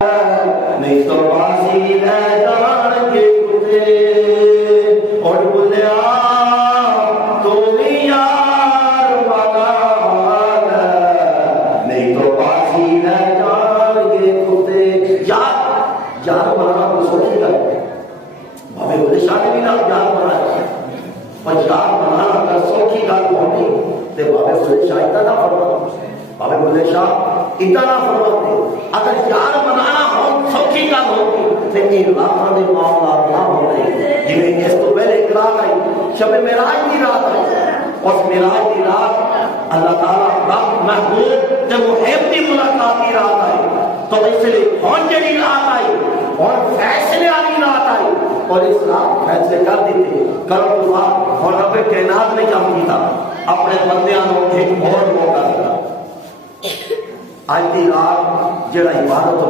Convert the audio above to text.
نہیں تو باسی جان کے کتے اور بولیا تو یار والا نہیں تو باسی جان کے کتے یار بنانا کو سوچی گا بھاوے بولے شاہ بھی نہ یار بنایا اور یار بنانا کا سوچی گا ہوتی تے بھاوے بولے شاہ اتنا فرماتے بھاوے بولے شاہ اتنا فرماتے اگر یار بنانا ہو سوچی گا ہوتی تے یہ لاکھاں دے معاملات نہ ہوتے جنہیں اس تو پہلے ایک رات آئی شب معراج کی رات آئی اس معراج کی رات اللہ تعالیٰ رب محبوب تے محب کی ملاقات کی رات آئی تو اس لیے کون جڑی رات آئی اور فیصلے والی رات آئی اور اس رات فیصلے کر دیتے کرو دعا اور رب کائنات نے کیا کیا اپنے بندیاں کو ایک اور موقع دیا آج کی رات جڑا عبادت